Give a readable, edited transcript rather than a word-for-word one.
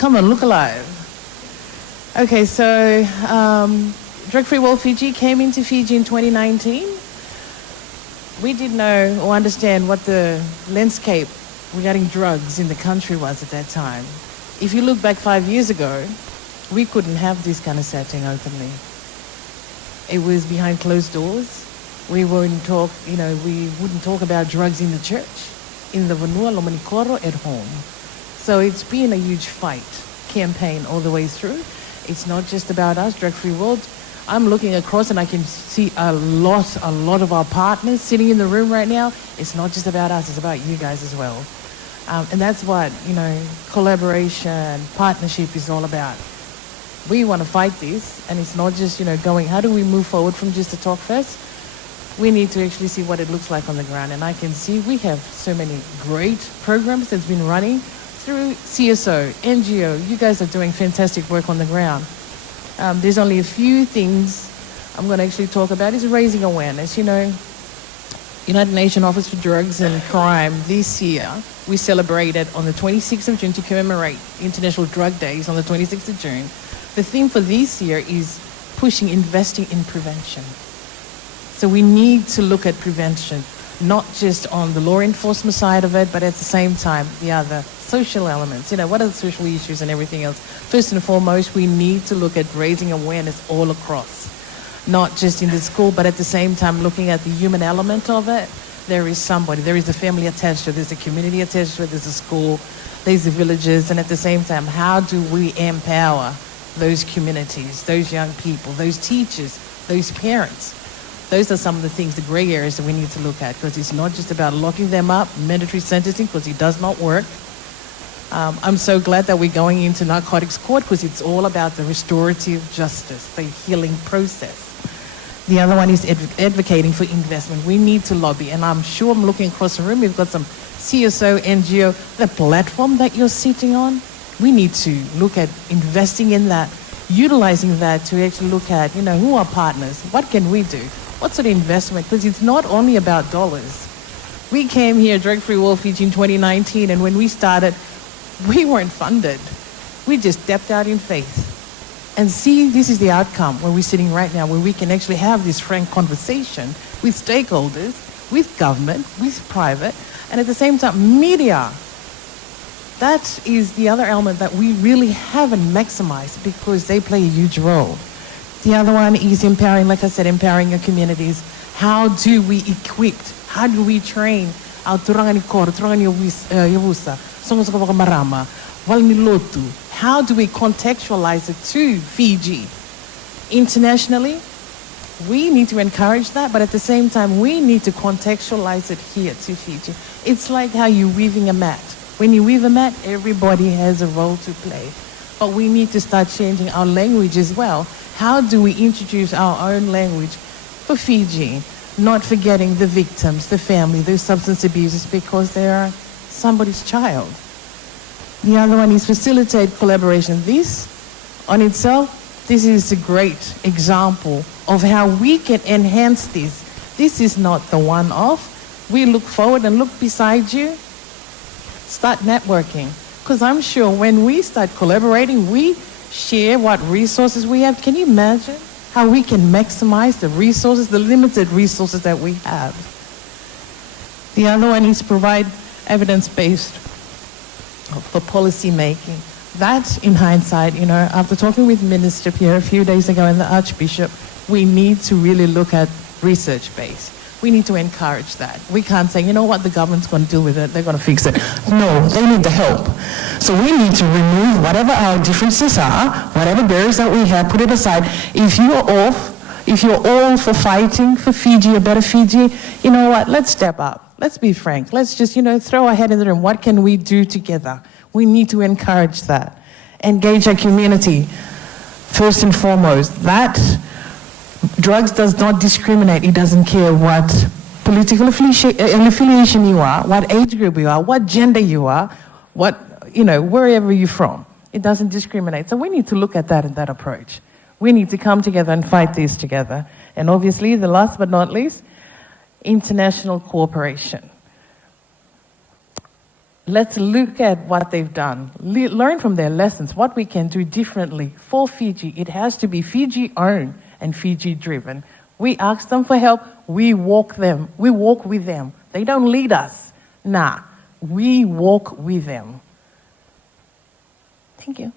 Come on, look alive. Okay, so Drug-Free World Fiji came into Fiji in 2019. We didn't know or understand what the landscape regarding drugs in the country was at that time. If you look back 5 years ago, we couldn't have this kind of setting openly. It was behind closed doors. We wouldn't talk, we wouldn't talk about drugs in the church, in the Vanua, lomani-koro, at home. So it's been a huge fight, campaign all the way through. It's not just about us, Drug-Free World. I'm looking across and I can see a lot of our partners sitting in the room right now. It's not just about us, it's about you guys as well. And that's what, collaboration, partnership is all about. We want to fight this, and it's not just, going, how do we move forward from just a talk fest? We need to actually see what it looks like on the ground. And I can see we have so many great programs that's been running through CSO, NGO. You guys are doing fantastic work on the ground. There's only a few things I'm going to actually talk about is raising awareness. United Nations Office for Drugs and Crime this year, we celebrated on the 26th of June to commemorate International Drug Days on the 26th of June. The theme for this year is investing in prevention. So we need to look at prevention, not just on the law enforcement side of it, but at the same time, the other social elements. What are the social issues and everything else? First and foremost, we need to look at raising awareness all across, not just in the school, but at the same time looking at the human element of it. There is somebody, there is a family attached to it, there's a community attached to it, there's a school, there's the villages, and at the same time, how do we empower those communities, those young people, those teachers, those parents? Those are some of the things, the gray areas that we need to look at, because it's not just about locking them up, mandatory sentencing, because it does not work. I'm so glad that we're going into narcotics court, because it's all about the restorative justice, the healing process. The other one is advocating for investment. We need to lobby, and I'm sure I'm looking across the room, we've got some CSO, NGO, the platform that you're sitting on. We need to look at investing in that, utilizing that to actually look at, who are partners? What can we do? What sort of investment? Because it's not only about dollars. We came here, Drug-Free World Fiji, in 2019, and when we started, we weren't funded. We just stepped out in faith. And see, this is the outcome where we're sitting right now, where we can actually have this frank conversation with stakeholders, with government, with private, and at the same time, media. That is the other element that we really haven't maximized because they play a huge role. The other one is empowering, like I said, empowering your communities. How do we equip? How do we train our lomani-koro, yavusa, marama, walnilotu? How do we contextualize it to Fiji? Internationally, we need to encourage that, but at the same time, we need to contextualize it here to Fiji. It's like how you're weaving a mat. When you weave a mat, everybody has a role to play. But we need to start changing our language as well. How do we introduce our own language for Fiji, not forgetting the victims, the family, those substance abusers, because they are somebody's child. The other one is facilitate collaboration. This, on itself, this is a great example of how we can enhance this. This is not the one-off. We look forward and look beside you. Start networking. Because I'm sure when we start collaborating, we share what resources we have. Can you imagine how we can maximize the resources, the limited resources that we have? The other one is provide evidence-based for policy making. That, in hindsight, after talking with Minister Pierre a few days ago and the Archbishop, we need to really look at research-based. We need to encourage that. We can't say, what, the government's going to deal with it, they're going to fix it. No, they need the help. So we need to remove whatever our differences are, whatever barriers that we have, put it aside. If you're all for fighting for Fiji, a better Fiji, you know what, let's step up. Let's be frank. Let's just, throw our head in the room. What can we do together? We need to encourage that. Engage our community. First and foremost, that drugs does not discriminate. It doesn't care what political affiliation you are, what age group you are, what gender you are, wherever you're from. It doesn't discriminate. So we need to look at that and that approach. We need to come together and fight this together. And obviously, the last but not least, international cooperation. let's look at what they've done. Learn from their lessons, what we can do differently for Fiji. It has to be Fiji-owned and Fiji-driven. We ask them for help. We walk with them. They don't lead us. Nah, we walk with them. Thank you.